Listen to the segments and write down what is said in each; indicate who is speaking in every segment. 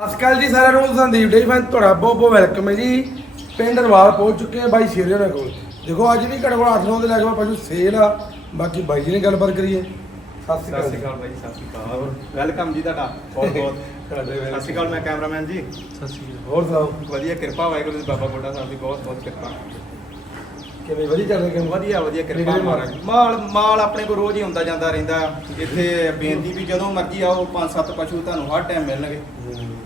Speaker 1: ਅਕਾਲ ਜੀ ਸਾਰਿਆਂ ਨੂੰ ਸੰਦੀਪ ਡੇ ਫੈਨ ਤੁਹਾਡਾ ਬਹੁਤ ਬਹੁਤ ਵੈਲਕਮ ਹੈ ਜੀ। ਪਿੰਡ ਰਵਾਲ ਪਹੁੰਚ ਚੁੱਕੇ ਆ ਬਾਈ ਸ਼ੇਰੇ ਨਾਲ ਕੋਲ। ਦੇਖੋ ਅੱਜ ਵੀ ਘੱਟੋ ਘੱਟ 8 9 ਦੇ ਲਗਭਗ ਪਸ਼ੂ ਸੇਲ ਆ। ਬਾਕੀ ਬਾਈ ਜੀ ਨੇ ਗੱਲਬਾਤ ਕਰੀਏ ਸਤਿ ਸ਼੍ਰੀ
Speaker 2: ਸਤਿ ਸ਼੍ਰੀ
Speaker 1: ਅਕਾਲ
Speaker 2: ਅਕਾਲ ਬਾਈ ਸਤਿ ਸ਼੍ਰੀ ਅਕਾਲ। ਵੈਲਕਮ ਜੀ ਤੁਹਾਡਾ। ਬਹੁਤ ਬਹੁਤ। ਸਤਿ ਸ਼੍ਰੀ ਅਕਾਲ ਮੈਂ ਕੈਮਰਾਮੈਨ ਜੀ।
Speaker 1: ਹੋਰ ਸੁਣਾਓ?
Speaker 2: ਵਧੀਆ ਕਿਰਪਾ ਵਾਹਿਗੁਰੂ ਜੀ ਬਾਬਾ ਬੋਡਾ ਸਾਹਿਬ ਦੀ ਬਹੁਤ ਬਹੁਤ ਕਿਰਪਾ।
Speaker 1: ਕਿਵੇਂ ਵਧੀਆ ਚੱਲ ਰਿਹਾ ਕੰਮ।
Speaker 2: ਵਧੀਆ ਵਧੀਆ ਕਿਰਪਾ? ਮਹਾਰਾਜ ਮਾਲ ਮਾਲ ਆਪਣੇ ਕੋਲ ਰੋਜ਼ ਹੀ ਹੁੰਦਾ ਜਾਂਦਾ ਰਹਿੰਦਾ। ਇੱਥੇ ਬੇਨਤੀ ਵੀ ਜਦੋਂ ਮਰਜ਼ੀ ਆਓ ਪੰਜ ਸੱਤ ਪਸ਼ੂ ਤੁਹਾਨੂੰ ਹਰ ਟਾਈਮ ਮਿਲਣਗੇ।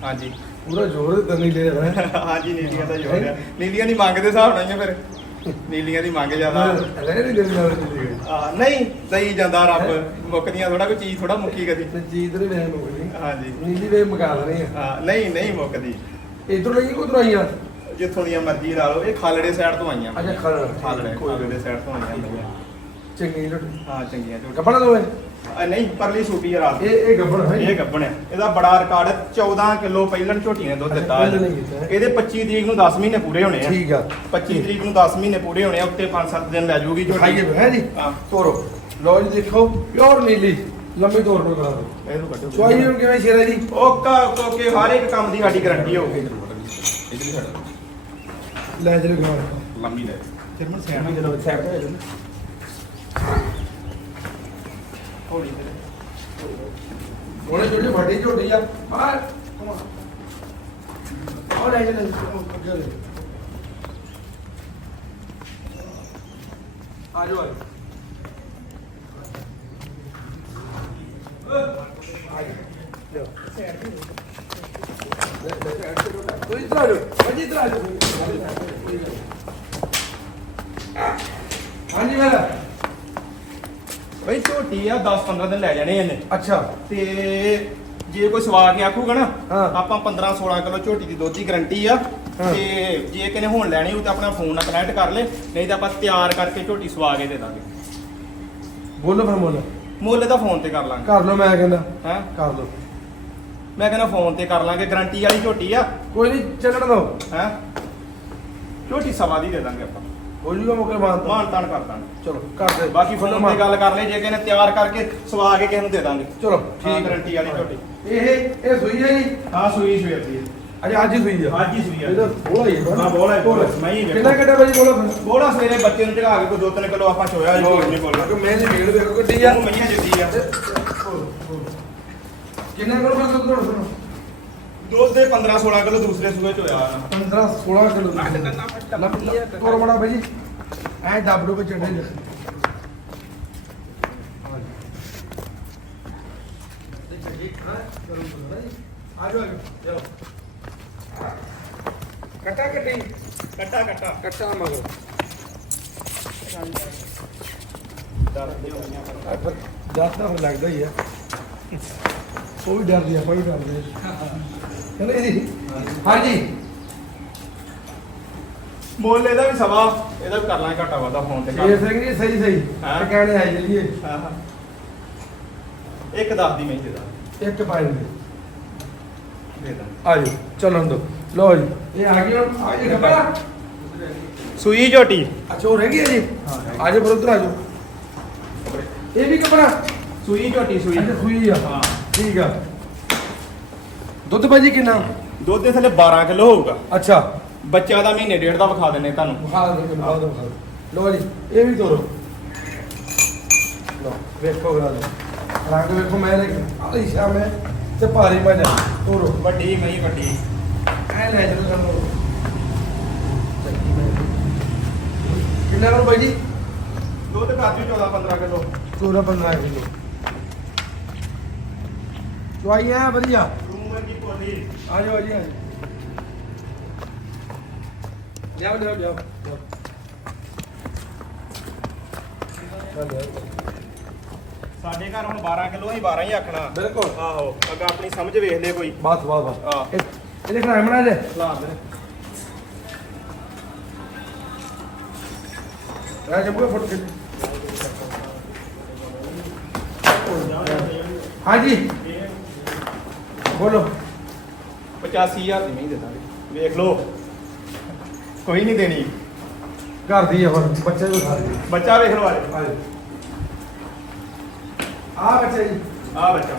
Speaker 2: ਹਾਂਜੀ।
Speaker 1: ਪੂਰਾ ਜ਼ੋਰ ਤੇ ਨਹੀਂ ਲੈ ਰਿਹਾ
Speaker 2: ਹਾਂਜੀ ਨੀਲੀਆਂ ਦਾ ਜੋਰ ਆ। ਨੀਲੀਆਂ ਦੀ ਮੰਗ ਦੇ ਹਿਸਾਬ ਨਾਲ ਹੀ ਫਿਰ। ਨੀਲੀਆਂ ਦੀ ਮੰਗ ਜ਼ਿਆਦਾ।
Speaker 1: ਰਹਿ ਨਹੀਂ
Speaker 2: ਸਹੀ ਜਾਂਦਾ ਰੱਬ। ਮੁੱਕਦੀਆਂ ਥੋੜਾ ਕੋਈ ਚੀਜ਼ ਥੋੜਾ ਮੁੱਕੀ ਕਦੀ।
Speaker 1: ਚੀਜ਼ ਤੇ ਵੇ ਮੁਕਦੀ।
Speaker 2: ਹਾਂਜੀ।
Speaker 1: ਨੀਲੀ ਵੇ ਮਗਾ ਦੇਣੀ ਆ
Speaker 2: ਨਹੀਂ ਨਹੀਂ ਮੁੱਕਦੀ।
Speaker 1: ਇਧਰੋਂ ਲਈ ਕੋਧਰੋਂ ਆਈਆਂ?
Speaker 2: ਜਿੱਥੋਂ ਦੀਆਂ ਮਰਜ਼ੀ ਲਾ ਲਓ। ਇਹ ਖਾਲੜੇ ਸਾਈਡ ਤੋਂ ਆਈਆਂ
Speaker 1: ਅੱਛਾ ਖਾਲੜਾ
Speaker 2: ਖਾਲੜੇ ਖਾਲੜੇ ਸਾਈਡ ਤੋਂ ਆਈਆਂ
Speaker 1: ਚੰਗੀ ਰੋਟੀ
Speaker 2: ਹਾਂ ਚੰਗੀਆਂ ਝੋਟੀਆਂ।
Speaker 1: ਕੱਪੜਾ ਦੋਵੇਂ
Speaker 2: ਆ, ਨਹੀਂ ਪਰਲੀ ਸੂਪੀ ਆ ਰਾਤ।
Speaker 1: ਇਹ ਇਹ ਗੱਬੜ ਹੈ।
Speaker 2: ਇਹ ਗੱਬਣ ਹੈ। ਇਹਦਾ ਬੜਾ ਰਿਕਾਰਡ 14 ਕਿਲੋ ਪਹਿਲਣ ਝੋਟੀ ਨੇ ਦੁੱਧ ਦਿੱਤਾ
Speaker 1: ਹੈ।
Speaker 2: ਇਹਦੇ 25 ਤਰੀਕ ਨੂੰ 10 ਮਹੀਨੇ ਪੂਰੇ ਹੋਣੇ ਆ।
Speaker 1: ਠੀਕ ਆ।
Speaker 2: 25 ਤਰੀਕ ਨੂੰ 10 ਮਹੀਨੇ ਪੂਰੇ ਹੋਣੇ ਆ ਉੱਤੇ 5-7 ਦਿਨ ਲੈ ਜਾਊਗੀ
Speaker 1: ਖਾਈਏ
Speaker 2: ਝੋਟੀ
Speaker 1: ਹੈ ਜੀ?
Speaker 2: ਹਾਂ।
Speaker 1: ਤੋਰੋ। ਲੋ ਜੀ ਦੇਖੋ। ਪਿਓਰ ਨੀਲੀ। ਲੰਮੀ ਤੋਰ ਨੂੰ ਕਰਾ ਦਿਓ।
Speaker 2: ਇਹਨੂੰ ਕੱਢੋ।
Speaker 1: ਚੁਆਈ ਨੂੰ ਕਿਵੇਂ ਸ਼ੇਰਾ ਜੀ?
Speaker 2: ਓਕਾ ਓਕੇ ਹਰ ਇੱਕ ਕੰਮ ਦੀ ਸਾਡੀ ਗਾਰੰਟੀ ਹੋਊਗੀ।
Speaker 1: ਲੈ ਜਲੇ ਗਵਾ
Speaker 2: ਲੰਮੀ ਲੈ। ਜਰਮਨ ਸਿਆਣਾ
Speaker 1: ਜਦੋਂ ਸੈਟ ਹੋ ਜਾਣਾ
Speaker 2: ਹੌਲੀ
Speaker 1: ਉਹਨੇ ਛੋਟੀ ਵੱਡੀ ਝੋਟੀ ਆ। ਬਾਹਰ। ਉਹ ਲੈ ਆ ਜਾਓ ਆ ਜਾਓ। ਆ ਜਾਓ। ਆ ਜਾਓ। ਹਾਂਜੀ ਮੇਰਾ
Speaker 2: ਬਈ ਝੋਟੀ ਆ 10-15 ਦਿਨ ਲੈ ਜਾਣੇ ਇਹਨੇ।
Speaker 1: ਅੱਛਾ।
Speaker 2: ਤੇ ਜੇ ਕੋਈ ਸਵਾ ਕੇ ਆਖੂਗਾ ਨਾ
Speaker 1: ਹਾਂ।
Speaker 2: ਆਪਾਂ 15 16 ਕਿਲੋ ਝੋਟੀ ਦੀ ਦੁੱਧ ਦੀ ਗਾਰੰਟੀ ਆ।
Speaker 1: ਹਾਂ।
Speaker 2: ਤੇ ਜੇ ਕਿਨੇ ਹੁਣ ਲੈਣੀ ਹੋਊ ਤਾਂ ਆਪਣਾ ਫੋਨ ਨਾਲ ਕਨੈਕਟ ਕਰ ਲੈ ਨਹੀਂ ਤਾਂ ਆਪਾਂ ਤਿਆਰ ਕਰਕੇ ਝੋਟੀ ਸਵਾ ਕੇ ਦੇ ਦਾਂਗੇ।
Speaker 1: ਬੋਲੋ ਫਿਰ ਬੋਲੋ
Speaker 2: ਮੁੱਲ ਤਾਂ ਫੋਨ ਤੇ ਕਰ ਲਾਂਗੇ।
Speaker 1: ਕਰ ਲਓ ਮੈਂ ਕਹਿੰਦਾ।
Speaker 2: ਹੈ?
Speaker 1: ਕਰ ਲਓ।
Speaker 2: ਮੈਂ ਕਹਿੰਦਾ ਫੋਨ ਤੇ ਕਰ ਲਾਂਗੇ ਗਾਰੰਟੀ ਵਾਲੀ ਝੋਟੀ ਆ।
Speaker 1: ਕੋਈ ਨਹੀਂ ਚੱਲਣ ਦੋ
Speaker 2: ਹੈ? ਝੋਟੀ ਸਵਾ ਦੀ ਦੇ ਦਾਂਗੇ ਆਪਾਂ।
Speaker 1: ਹੋ ਜੂਗਾ ਮੁਕਲ ਮਾਨ
Speaker 2: ਮਾਨ ਤਾਨ ਕਰ ਦਾਂਗੇ
Speaker 1: ਚਲੋ ਕਰ ਦੇ।
Speaker 2: ਬਾਕੀ ਫੋਨ ਤੇ ਗੱਲ ਕਰ ਲੈ ਜੇ ਕਿਨੇ ਤਿਆਰ ਕਰਕੇ ਸਵਾ ਕੇ ਕਿਸੇ ਨੂੰ ਦੇ ਦਾਂਗੇ।
Speaker 1: ਚਲੋ
Speaker 2: ਠੀਕ
Speaker 1: ਠੀਕ
Speaker 2: ਗਾਰੰਟੀ ਵਾਲੀ ਝੋਟੀ।
Speaker 1: ਇਹ ਇਹ ਸੂਈ ਹੈ ਜੀ?
Speaker 2: ਹਾਂ ਸੂਈ ਸੂਈ ਆਪੀ
Speaker 1: ਅਜੇ ਅੱਜ ਹੀ ਸੂਈ ਆ।
Speaker 2: ਅੱਜ ਹੀ ਸੂਈ ਆ।
Speaker 1: ਇਹ ਤਾਂ ਬੋਲਾ ਹੀ ਹੈ
Speaker 2: ਹਾਂ, ਬੋਲਾ ਹੀ, ਬੋਲਾ। ਮੈਂ ਹੀ ਵੇਖੋ।
Speaker 1: ਕਿੰਨਾ ਕੱਟਾ ਭਾਜੀ ਬੋਲਾ ਫਿਰ?
Speaker 2: ਬੋਲਾ ਸਵੇਰੇ ਬੱਚੇ ਨੂੰ ਚੜਾ ਕੇ ਕੋਈ ਦੋ ਤਿੰਨ ਕਿਲੋ ਆਪਾਂ ਚੋਇਆ ਜੀ ਨਹੀਂ ਬੋਲਣਾ
Speaker 1: ਕਿ ਮੈਂ ਨਹੀਂ ਵੀੜ ਵੇਖੋ ਗੱਡੀ ਆ।
Speaker 2: ਉਹ ਮਈਆਂ ਜਿੱਦੀ ਆ।
Speaker 1: ਕਿੰਨਾ ਕਰੋ ਮੈਂ ਦੁੱਧ ਤੁਹਾਡਾ ਸੁਣੋ
Speaker 2: ਦੁੱਧ ਦੇ 15 16 ਕਿਲੋ ਦੂਸਰੇ ਸੂਏ ਚ ਹੋਇਆ।
Speaker 1: 15 16 ਕਿਲੋ ਤੋਰ ਬੜਾ ਭਾਜੀ ਐ ਡੱਬ ਡੁੱਬ ਚੜੇ ਦੇ ਆਜੋ ਆਜੋ ਕੱਟਾ ਕੱਟੀ।
Speaker 2: ਕੱਟਾ ਕੱਟਾ।
Speaker 1: ਕੱਟਾ ਮਗਰ। ਜਾਤਾ ਹੁਣ ਲੱਗਦਾ ਹੀ ਆ। ਉਹ ਵੀ ਡਰਦੀ ਆ ਭਾਈ ਡਰਦੇ ਕਹਿੰਦੇ ਜੀ ਹਾਂਜੀ।
Speaker 2: ਮੁੱਲ ਇਹਦਾ ਵੀ ਸਵਾ ਇਹਦਾ ਵੀ ਕਰ ਲਾਂਗੇ ਘਾਟਾ ਵਾਦਾ ਫੋਨ ਤੇ
Speaker 1: ਇਹ ਸਿੰਘ ਜੀ ਸਹੀ ਸਹੀ।
Speaker 2: ਹਾਂ।
Speaker 1: ਤੇ ਕਹਿਣੇ ਆਈ ਜਲੀਏ
Speaker 2: ਹਾਂ, ਹਾਂ। ਇੱਕ ਦੱਸ ਦੀ ਮੈਂ ਦੇ ਦਾਂ।
Speaker 1: ਇੱਕ ਪਾਈ ਦੇ।
Speaker 2: ਦੇ ਦਾਂ।
Speaker 1: ਆਜੋ ਚੱਲਣ ਦੋ। ਲਓ ਜੀ। ਇਹ ਆ ਗਈ ਹੁਣ ਆ ਜੀ ਖਬਰ?
Speaker 2: ਸੂਈ ਝੋਟੀ।
Speaker 1: ਅੱਛਾ ਉਹ ਰਹਿ ਗਈ ਹੈ ਜੀ?
Speaker 2: ਹਾਂ, ਰਹਿ ਗਈ।
Speaker 1: ਆਜੋ ਬਰੋਦਰ ਆਜੋ ਇਹ ਵੀ ਕਪੜਾ
Speaker 2: ਸੂਈ ਝੋਟੀ ਸੂਈ।
Speaker 1: ਅੱਛਾ ਸੂਈ ਆ।
Speaker 2: ਹਾਂ।
Speaker 1: ਠੀਕ ਆ। ਦੁੱਧ ਭਾਜੀ ਕਿੰਨਾ?
Speaker 2: ਦੁੱਧ ਦੇ ਥੱਲੇ 12 ਕਿਲੋ ਹੋਊਗਾ।
Speaker 1: ਅੱਛਾ।
Speaker 2: ਬੱਚਾ ਦਾ ਮਹੀਨੇ ਡੇਢ ਦਾ ਵਿਖਾ ਦਿੰਨੇ ਤੁਹਾਨੂੰ।
Speaker 1: ਵਿਖਾ ਮੈਨੂੰ ਬਾਅਦ ਵਿਖਾ ਦਿਓ। ਲਓ ਜੀ ਇਹ ਵੀ ਤੋਰੋ। ਲਓ ਵੇਖੋ ਗੱਲ ਰੰਗ ਵੇਖੋ ਮੈਂ ਲੈ ਆਲੀ ਸ਼ਾਮ ਹੈ ਤੇ ਭਾਰੀ ਮਜਾ ਤੋਰੋ।
Speaker 2: ਵੱਡੀ ਮਈ ਵੱਡੀ।
Speaker 1: ਐ ਲੈ ਚਲੋ ਸਾਨੂੰ। ਕਿੰਨਾ ਕਰੋ ਬਾਈ ਜੀ
Speaker 2: ਦੁੱਧ ਕਾਜੂ 14 15 ਕਿਲੋ।
Speaker 1: 14 15 ਕਿਲੋ। ਚੁਆਈ ਵਧੀਆ।
Speaker 2: ਰੂਮ ਦੀ ਕੋਲੀ
Speaker 1: ਆ ਜਾਓ ਜੀ ਆ ਜਾਓ। ਜਾਓ ਜਾਓ ਜਾਓ
Speaker 2: ਸਾਡੇ ਘਰ ਹੁਣ 12 ਕਿਲੋ ਹੀ 12 ਹੀ ਆਖਣਾ।
Speaker 1: ਬਿਲਕੁਲ।
Speaker 2: ਆਹੋ ਅੱਗਾ ਆਪਣੀ ਸਮਝ ਵੇਖ ਲੈ ਕੋਈ।
Speaker 1: ਬਾਤ ਬਾਤ
Speaker 2: ਹਾਂ।
Speaker 1: ਬਾਤ ਇਹ- ਇਹਦੇ ਖਰਾਇ ਬਣਾ ਦੇ।
Speaker 2: ਲਾ ਦੇ।
Speaker 1: ਰਾਜ ਜੰਬੂ ਫੋਟੋ ਖਿੱਚ ਹਾਂਜੀ। ਬੋਲੋ
Speaker 2: 85000 ਦੀ ਨਹੀਂ ਦੇ ਦਾਂਗੇ। ਵੇਖ ਲਓ। ਕੋਈ ਨਹੀਂ ਦੇਣੀ।
Speaker 1: ਘਰ ਦੀ ਹੈ ਹੁਣ ਬੱਚੇ ਵੀ ਖਾ ਲਈ।
Speaker 2: ਬੱਚਾ ਵੇਖ ਲਓ ਆਲੇ।
Speaker 1: ਆ ਬੱਚੇ ਜੀ।
Speaker 2: ਆ ਬੱਚਾ।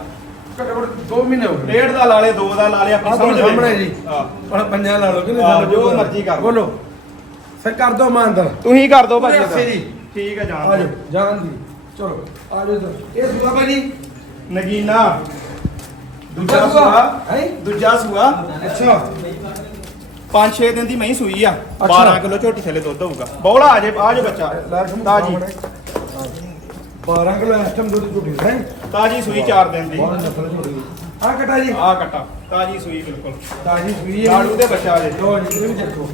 Speaker 1: ਘੱਟੋ ਘੱਟ 2 ਮਹੀਨੇ ਹੋ ਗਏ।
Speaker 2: ਡੇਢ ਦਾ ਲਾ ਲੇ ਦੋ ਦਾ ਲਾ ਲੇ ਆਪਣੀ
Speaker 1: ਆਹ
Speaker 2: ਸਮਝ
Speaker 1: ਸਾਹਮਣੇ
Speaker 2: ਵੇਖੋ।
Speaker 1: ਜੀ।
Speaker 2: ਹਾਂ।
Speaker 1: ਹੁਣ ਪੰਜਾਂ ਲਾ ਲਓ ਕਿ
Speaker 2: ਆਹ, ਜੋ ਮਰਜ਼ੀ ਕਰ ਲਓ।
Speaker 1: ਬੋਲੋ। ਸਰ ਕਰ ਦੋ ਮਾਨਦਰ
Speaker 2: ਤੁਸੀਂ ਕਰ ਦਿਓ ਭਾਜੀ
Speaker 1: ਦੀ।
Speaker 2: ਠੀਕ ਹੈ
Speaker 1: ਆ
Speaker 2: ਜਾਣ ਦਿਓ।
Speaker 1: ਜਾਨ ਦੀ। ਚਲੋ ਆ ਜਾਓ ਸਰ ਇਹ ਭਾਜੀ।
Speaker 2: ਨਗੀਨਾ। ਦੂਜਾ
Speaker 1: ਸੂਆ? ਹੈਂ?
Speaker 2: ਦੂਜਾ ਸੂਆ।
Speaker 1: ਅੱਛਾ।
Speaker 2: 5-6 ਦਿਨ ਦੀ ਮਹੀਂ ਸੂਈ ਆ।
Speaker 1: ਅੱਛਾ।
Speaker 2: 12 ਕਿਲੋ ਝੋਟੀ ਥੱਲੇ ਦੁੱਧ ਹੋਊਗਾ। ਬੌਲਾ ਆ ਜੇ ਆ ਜੇ ਬੱਚਾ। ਤਾਜੀ।
Speaker 1: 12 ਕਿਲੋ ਇਸ ਟਾਈਮ ਦੁੱਧ ਝੁੱਟੀ ਹੈ?
Speaker 2: ਤਾਜੀ ਸੂਈ 4 ਦਿਨ ਦੀ।
Speaker 1: ਆ ਕਟਾ ਜੀ।
Speaker 2: ਆ ਕਟਾ। ਤਾਜੀ ਸੂਈ ਬਿਲਕੁਲ।
Speaker 1: ਤਾਜੀ ਸੂਈ
Speaker 2: ਲਾੜੂ ਦੇ ਬੱਚਾ ਜੇ।
Speaker 1: ਲੋ ਜੀ ਇਹ ਵੀ ਦੇਖੋ।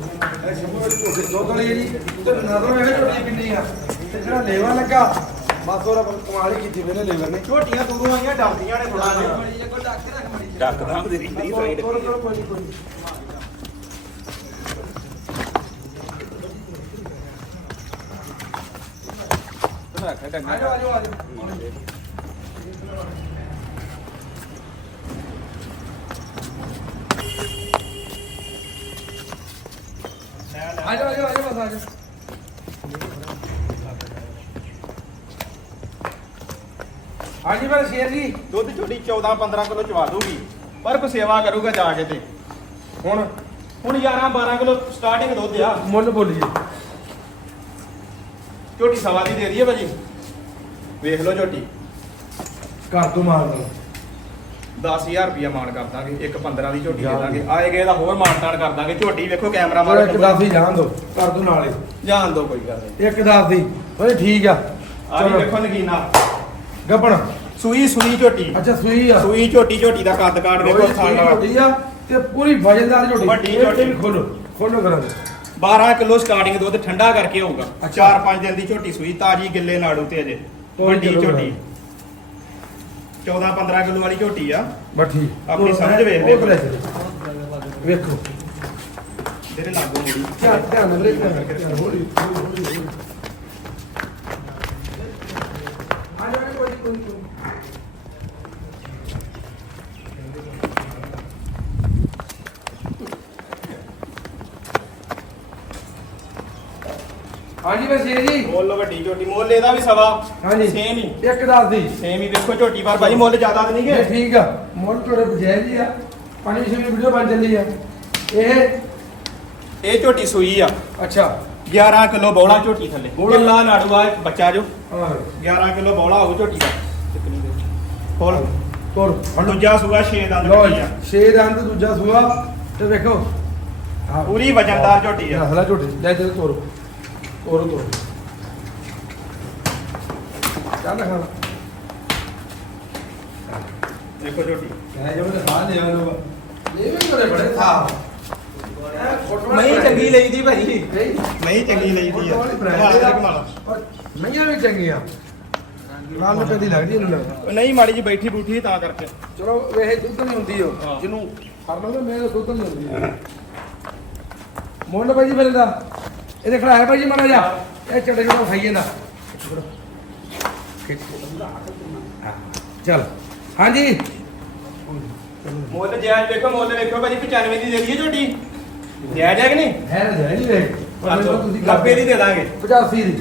Speaker 1: ਇਹ ਸ਼ੰਭੂ ਝੋਟੀ ਦੁੱਧ ਵਾਲੀ ਜੀ ਤੇ ਨਜ਼ਰ ਵੇਖੋ ਝੋਟੀ ਕਿੰਨੀ ਆ। ਤੇ ਜਿਹੜਾ ਲੇਵਾ ਲੱਗਾ ਬਸ ਉਹਦਾ ਕਮਾਲ ਹੀ ਕੀਤੀ ਮੈਨੇ ਲੇਵਰ ਨੇ।
Speaker 2: ਝੋਟੀਆਂ ਦੂਰੋਂ ਆਈਆਂ ਡਰਦੀਆਂ ਨੇ ਥੋੜਾ ਜਿਹਾ। ਡੱਕਦਾ ਬਦੀ ਨਹੀਂ ਸਾਈਡ
Speaker 1: ਕੋਈ ਕੋਈ ਕੋਈ ਆ ਜਾਓ ਆ ਜਾਓ ਆ ਜਾਓ ਆ ਜਾਓ ਆ ਜਾਓ ਆ ਜਾਓ ਬਸ ਆ ਹਾਂਜੀ ਮੈਂ ਸ਼ੇਰ ਜੀ
Speaker 2: ਦੁੱਧ ਝੋਟੀ 14-15 ਕਿਲੋ ਚਵਾ ਦੂਗੀ ਪਰ ਕੋ ਸੇਵਾ ਕਰੂਗਾ ਜਾ ਕੇ ਤੇ।
Speaker 1: ਹੁਣ
Speaker 2: ਹੁਣ 11-12 ਕਿਲੋ ਸਟਾਰਟਿੰਗ ਦੁੱਧ ਆ।
Speaker 1: ਮੁੱਲ ਬੋਲੀਏ
Speaker 2: ਝੋਟੀ ਸਵਾ ਦੀ ਦੇ ਦਈਏ ਭਾਜੀ। ਵੇਖ ਲਓ ਝੋਟੀ।
Speaker 1: ਕਰ ਦੋ ਮਾਰ ਨਾਲ
Speaker 2: 10000 ਰੁਪਿਆ ਮਾਨ ਕਰ ਦਾਂਗੇ ਇੱਕ 15 ਦੀ ਝੋਟੀ ਦੇ ਦਾਂਗੇ। ਆਏ ਗਏ ਦਾ ਹੋਰ ਮਾਨ ਤਾਨ ਕਰ ਦਾਂਗੇ। ਝੋਟੀ ਵੇਖੋ ਕੈਮਰਾ
Speaker 1: ਚਲੋ ਇੱਕ
Speaker 2: ਮਾਰ
Speaker 1: ਦਸ ਹੀ ਜਾਣ ਦੋ ਕਰ ਦੋ ਨਾਲੇ।
Speaker 2: ਜਾਣ ਦੋ ਕੋਈ ਗੱਲ ਨਹੀਂ
Speaker 1: ਇੱਕ ਦਸ ਦੀ। ਓਏ ਠੀਕ ਆ।
Speaker 2: ਆ ਵੇਖੋ ਨਗੀਨਾ।
Speaker 1: ਗੱਪਣ।
Speaker 2: ਸੂਈ ਸੂਈ ਝੋਟੀ।
Speaker 1: ਅੱਛਾ ਸੂਈ ਆ।
Speaker 2: ਸੂਈ ਝੋਟੀ ਝੋਟੀ ਦਾ ਕੱਦ ਕਾਟ ਵੇਖੋ
Speaker 1: ਵੇਖੋ
Speaker 2: ਥਾਣ ਵਾਲਾ
Speaker 1: ਝੋਟੀ ਆ ਤੇ ਪੂਰੀ ਵਜਨਦਾਰ ਝੋਟੀ।
Speaker 2: ਵੱਡੀ ਝੋਟੀ।
Speaker 1: ਵੀ ਖੋਲੋ ਖੋਲੋ ਕਰਾਂ।
Speaker 2: 12 ਕਿਲੋ ਸਟਾਰਟਿੰਗ ਦੁੱਧ ਠੰਡਾ ਕਰਕੇ ਹੋਊਗਾ
Speaker 1: ਅੱਛਾ।
Speaker 2: 4-5 ਦਿਨ ਦੀ ਝੋਟੀ ਸੂਈ ਤਾਜੀ ਗਿੱਲੇ ਨਾੜੂ ਤੇ ਅਜੇ। ਵੱਡੀ ਝੋਟੀ। 14-15 ਕਿਲੋ ਵਾਲੀ ਝੋਟੀ ਆ।
Speaker 1: ਬਸ ਠੀਕ।
Speaker 2: ਆਪਣੀ ਸਮਝ ਵੇਖ।
Speaker 1: ਪ੍ਰੈਸ਼ਰ। ਵੇਖੋ।
Speaker 2: ਜਿਹੜੇ ਲਾਗੂ ਮੁੜੀ
Speaker 1: ਧਿਆਨ ਨਾਲ ਬ੍ਰੇਕ ਕਰ ਕੇ ਹੌਲੀ ਹੌਲੀ ਹੌਲੀ ਹੌਲੀ। ਆ ਜਾਓ ਕੋਈ ਕੋਈ ਕੋਈ ਹਾਂਜੀ ਮੈਂ ਸ਼ੇਰ ਜੀ।
Speaker 2: ਮੁੱਲ ਵੱਡੀ ਝੋਟੀ ਮੁੱਲ ਇਹਦਾ ਵੀ ਸਵਾ
Speaker 1: ਹਾਂਜੀ।
Speaker 2: ਸੇਮ ਹੀ
Speaker 1: ਇੱਕ ਦੱਸ ਦੀ।
Speaker 2: ਸੇਮ ਹੀ ਵੇਖੋ ਝੋਟੀ ਪਰ ਭਾਈ ਮੁੱਲ ਜ਼ਿਆਦਾ ਤਾਂ ਨਹੀਂ
Speaker 1: ਇਹ
Speaker 2: ਗਏ
Speaker 1: ਠੀਕ ਆ। ਮੁੱਲ ਤੁਹਾਡੇ ਬਜਾਏ ਜੀ ਆ। ਪੰਜ ਛੇ ਵੀਡੀਓ ਬਣ ਚੱਲੀ ਆ। ਇਹ
Speaker 2: ਇਹ ਝੋਟੀ ਸੂਈ ਆ।
Speaker 1: ਅੱਛਾ।
Speaker 2: 11 ਕਿਲੋ ਬੌਲਾ ਝੋਟੀ ਥੱਲੇ।
Speaker 1: ਬੌਲਾ।
Speaker 2: ਕਿੱਲਾ ਨਾੜੂ ਆ ਬੱਚਾ ਜੋ।
Speaker 1: ਹਾਂ।
Speaker 2: 11 ਕਿਲੋ ਬੌਲਾ ਹੋਊ ਝੋਟੀ ਦਾ। ਹੋਰ।
Speaker 1: ਤੋਰ
Speaker 2: ਹੁਣ ਦੂਜਾ ਸੂਆ 6 ਦੰਦ
Speaker 1: ਲੋ
Speaker 2: ਕੱਟੀ ਆ।
Speaker 1: ਛੇ ਦੰਦ ਦੂਜਾ ਸੂਆ। ਤੇ ਵੇਖੋ। ਹਾਂ।
Speaker 2: ਪੂਰੀ ਵਜਨਦਾਰ ਝੋਟੀ ਆ।
Speaker 1: ਹਲਾ ਝੋਟੀ। ਲੈ ਤੇ ਤੋਰੋ। ਤੋਰੋ ਤੋਰੋ। ਚੱਲ ਖਾਣਾ
Speaker 2: ਦੇਖੋ ਝੋਟੀ।
Speaker 1: ਮੈਂ ਜਬ ਤੇ ਲਿਆ ਲੋ ਇਹ ਵੀ ਬੜੇ ਬੜੇ ਥਾ
Speaker 2: ਨਹੀਂ ਚੰਗੀ ਲਈਦੀ ਭਾਈ
Speaker 1: ਨਹੀਂ।
Speaker 2: ਨਹੀਂ ਚੰਗੀ ਲਈਦੀ ਆ।
Speaker 1: ਮਈਆਂ ਵੀ ਚੰਗੀਆਂ। ਨਾਲ ਪੈਦੀ ਲੱਗਦੀ ਇਹਨੂੰ ਲੱਗਦਾ।
Speaker 2: ਨਹੀਂ ਮਾੜੀ ਜੀ ਬੈਠੀ ਬੂਠੀ ਤਾਂ ਕਰਕੇ।
Speaker 1: ਚਲੋ ਵੇਹ ਦੁੱਧ ਨਹੀਂ ਹੁੰਦੀ ਉਹ। ਜਿਹਨੂੰ ਫੜ ਲਓ ਮੈਂ ਤਾਂ ਦੁੱਧ ਨਹੀਂ ਹੁੰਦੀ। ਮੁੱਲ ਭਾਈ ਜੀ ਫਿਰ ਇਹਦਾ। ਇਹਦੇ ਖੜਾ ਹੈ ਭਾਈ ਜੀ ਮਾੜਾ ਜਾ ਇਹ ਚੜੇ ਜਿਹੜਾ ਖਾਈ ਜਾਂਦਾ। ਚਲ ਹਾਂਜੀ।
Speaker 2: ਮੁੱਲ ਜਾਇਜ਼ ਵੇਖੋ ਮੁੱਲ ਵੇਖੋ ਭਾਜੀ 95 ਦੀ ਦੇ ਦਈਏ ਝੋਟੀ ਜਾਇਜ਼ ਹੈ ਕਿ ਨਹੀਂ?
Speaker 1: ਹੈ ਨਾ ਜਾਈ ਵੇ
Speaker 2: ਤੁਸੀਂ ਗੱਪੇ ਦੀ ਦੇ ਦਾਂਗੇ।
Speaker 1: 85 ਦੀ।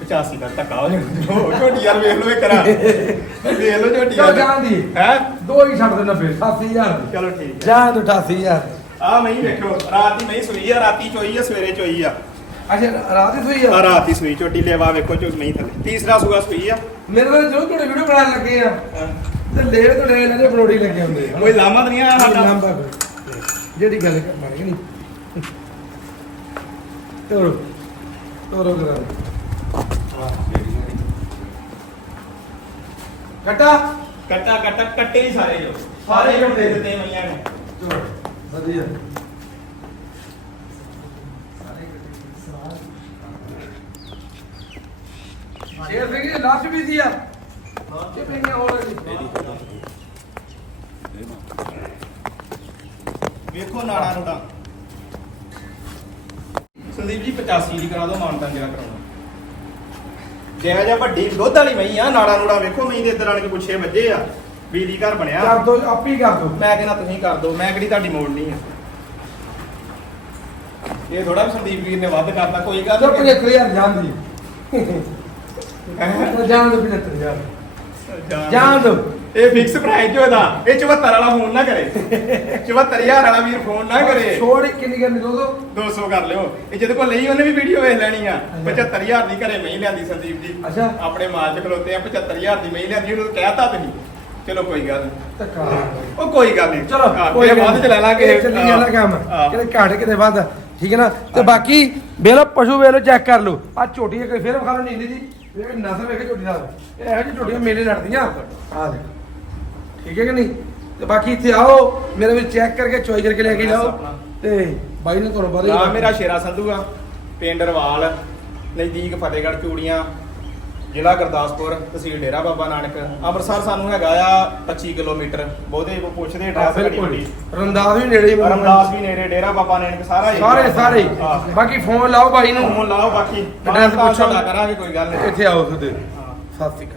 Speaker 2: 85 ਦਾ ਟੱਕਾ ਹੋ ਜਾਊ। ਝੋਟੀ ਯਾਰ ਵੇਖ ਲਓ ਇਹ ਕਰਾ ਵੇਖ ਲਓ ਝੋਟੀ
Speaker 1: ਚਲ ਜਾਣ ਦੀ।
Speaker 2: ਹੈ?
Speaker 1: ਦੋ ਹੀ ਛੱਡ ਦੇ 90 80000 ਦੀ।
Speaker 2: ਚਲੋ ਠੀਕ ਹੈ।
Speaker 1: ਜਾਣ ਦੋ 88000
Speaker 2: ਆ ਮਈ ਵੇਖੋ ਰਾਤ ਦੀ ਮਈ ਸੂਈ ਆ ਰਾਤੀ ਚੋਈ ਆ ਸਵੇਰੇ ਚੋਈ ਆ।
Speaker 1: ਅੱਛਾ ਰਾਤ ਹੀ ਸੋਈ
Speaker 2: ਆ? ਰਾਤ ਦੀ ਸੂਈ ਝੋਟੀ ਲੈਵਾ ਵੇਖੋ ਥੱਲੇ। ਤੀਸਰਾ ਸੂਆ ਸੂਈ ਆ।
Speaker 1: ਮੇਰੇ ਨਾਲ ਜੋ ਤੁਹਾਡੇ ਵੀਡੀਓ ਬਣਾਉਣ ਲੱਗੇ ਆ ਤੇ ਲੈ ਤੁਹਾਡੇ ਇਹਨਾਂ ਦੇ ਬਰੋੜੀ ਲੱਗੇ ਹੁੰਦੇ
Speaker 2: ਕੋਈ ਲਾਮਾ ਤਾਂ ਨਹੀਂ ਆ
Speaker 1: ਸਾਡਾ? ਜਿਹੜੀ ਗੱਲ ਕਰ ਬਣ ਗਈ ਨਹੀਂ। ਤੋਰੋ। ਤੋਰੋ ਕਰਾ ਕਟਾ।
Speaker 2: ਕੱਟਾ ਕੱਟਾ ਕੱਟੇ ਹੀ ਸਾਰੇ ਜੋ। ਸਾਰੇ ਜੋ ਦੇ ਦਿੱਤੇ ਮਈਆਂ ਨੇ।
Speaker 1: ਤੋਰ। ਵਧੀਆ। ਸ਼ੇਰ ਸਿੰਘ ਜੀ ਲਾਸਟ ਵੀ ਸੀ ਆ। ਇਹ ਪਈਆਂ ਹੋਰ ਜੀ
Speaker 2: ਵੇਖੋ ਨਾੜਾ ਨੂੜਾ। ਸੰਦੀਪ ਜੀ 85 ਦੀ ਕਰਾ ਦਿਓ ਮਾਨਤਾ ਜਿਹੜਾ ਕਰਾਉਣਾ। ਜਿਹੜਾ ਜਿਹਾ ਵੱਡੀ ਦੁੱਧ ਵਾਲੀ ਮਈ ਆ ਨਾੜਾ ਨੂੜਾ ਵੇਖੋ ਮਈ ਦੇ ਇੱਧਰ ਆਣ ਕੇ ਪੁੱਛੇ ਵੱਜੇ ਆ ਬਿਜਲੀ ਘਰ ਬਣਿਆ।
Speaker 1: ਕਰ ਦੋ ਆਪ ਹੀ ਕਰ ਦੋ।
Speaker 2: ਮੈਂ ਕਹਿੰਦਾ ਤੁਸੀਂ ਕਰ ਦਿਓ ਮੈਂ ਕਿਹੜੀ ਤੁਹਾਡੀ ਮੋੜ ਨਹੀਂ ਆ। ਇਹ ਥੋੜਾ ਵੀ ਸੰਦੀਪ ਵੀਰ ਨੇ ਵੱਧ ਕਰਤਾ ਕੋਈ ਗੱਲ
Speaker 1: ਚਲ
Speaker 2: ਨਹੀਂ।
Speaker 1: 75000 ਜਾਣ ਦੀ। ਉਹ ਜਾਣ ਦੋ 75000 ਜਾਣ ਦੋ।
Speaker 2: ਇਹ ਫਿਕਸ ਪ੍ਰਾਈਸ ਜੋ ਇਹਦਾ। ਇਹ 74 ਵਾਲਾ ਫੋਨ ਨਾ ਕਰੇ। 74000 ਵਾਲਾ ਵੀਰ ਫੋਨ ਨਾ ਕਰੇ।
Speaker 1: ਛੋੜ ਕਿੰਨੀ ਕਰਨੀ ਦੋ ਦੋ
Speaker 2: 200 ਕਰ ਲਿਓ। ਇਹ ਜਿਹਦੇ ਕੋਲ ਲਈ ਉਹਨੇ ਵੀ ਵੀਡੀਓ ਵੇਖ ਲੈਣੀ ਆ। 75000 ਦੀ ਘਰੇ ਨਹੀਂ ਲਿਆਂਦੀ ਸੰਦੀਪ ਜੀ।
Speaker 1: ਅੱਛਾ।
Speaker 2: ਆਪਣੇ ਮਾਲ ਚ ਖਲੋਤੇ ਆ 75000 ਦੀ ਨਹੀਂ ਲਿਆਂਦੀ ਉਹਨੂੰ ਕਹਿਤਾ ਤੁਸੀਂ। ਚਲੋ ਕੋਈ ਗੱਲ।
Speaker 1: ਧੱਕਾ
Speaker 2: ਉਹ ਕੋਈ ਗੱਲ ਨਹੀਂ
Speaker 1: ਚਲੋ
Speaker 2: ਕੋਈ ਬਾਅਦ ਚ ਲੈ ਲਾਂਗੇ।
Speaker 1: ਇਹ ਚੱਲੀ ਜਾਂਦਾ ਕੰਮ। ਕਿਤੇ ਘਾਟ ਕਿਤੇ ਵੱਧ। ਠੀਕ ਹੈ ਨਾ? ਤੇ ਬਾਕੀ ਵੇਖ ਲਓ ਪਸ਼ੂ ਵੇਖ ਲਓ ਚੈੱਕ ਕਰ ਲਓ। ਆ ਝੋਟੀਆਂ ਕੋਈ ਫੇਰ ਵਿਖਾ ਲਓ ਜੀ। ਵੇਖ ਨਸਲ ਵੇਖ ਝੋਟੀ ਦਾ। ਇਹ ਇਹੋ ਜਿਹੀ ਝੋਟੀਆਂ ਮੇਲੇ ਲੜਦੀਆਂ। ਆ ਦੇ ਠੀਕ ਹੈ ਕਿ ਨਹੀਂ? ਤੇ ਬਾਕੀ ਇੱਥੇ ਆਓ ਮੇਰੇ ਵਿੱਚ ਚੈੱਕ ਕਰਕੇ ਚੋਈ ਕਰਕੇ ਲੈ ਕੇ ਜਾਓ। ਤੇ ਬਾਈ ਨੇ ਤੁਹਾਨੂੰ ਬਾਰੇ
Speaker 2: ਨਾਮ ਮੇਰਾ ਸ਼ੇਰਾ ਸੰਧੂ ਆ ਪਿੰਡ ਰਵਾਲ ਨਜ਼ਦੀਕ ਫਤਿਹਗੜ੍ਹ ਚੂੜੀਆਂ ਜ਼ਿਲ੍ਹਾ ਗੁਰਦਾਸਪੁਰ ਤਹਿਸੀਲ ਡੇਰਾ ਬਾਬਾ ਨਾਨਕ। ਅੰਮ੍ਰਿਤਸਰ ਸਾਨੂੰ ਹੈਗਾ ਆ 25 ਕਿਲੋਮੀਟਰ। ਬਹੁਤੇ ਉਹ ਪੁੱਛਦੇ ਐਡਰੈਸ
Speaker 1: ਰਮਦਾਸ ਵੀ ਨੇੜੇ
Speaker 2: ਰਮਦਾਸ ਵੀ ਨੇੜੇ ਡੇਰਾ ਬਾਬਾ ਨਾਨਕ ਸਾਰਾ ਹੀ
Speaker 1: ਸਾਰੇ ਸਾਰੇ। ਬਾਕੀ ਫੋਨ ਲਾਓ ਬਾਈ ਨੂੰ।
Speaker 2: ਫੋਨ ਲਾਓ ਬਾਕੀ
Speaker 1: Address ਪੁੱਛੋ।
Speaker 2: ਕਰਾਂਗੇ ਕੋਈ ਗੱਲ ਨਹੀਂ।
Speaker 1: ਇੱਥੇ ਆਓ ਖੁਦ। ਸਤਿ ਸ਼੍ਰੀ ਅਕਾਲ।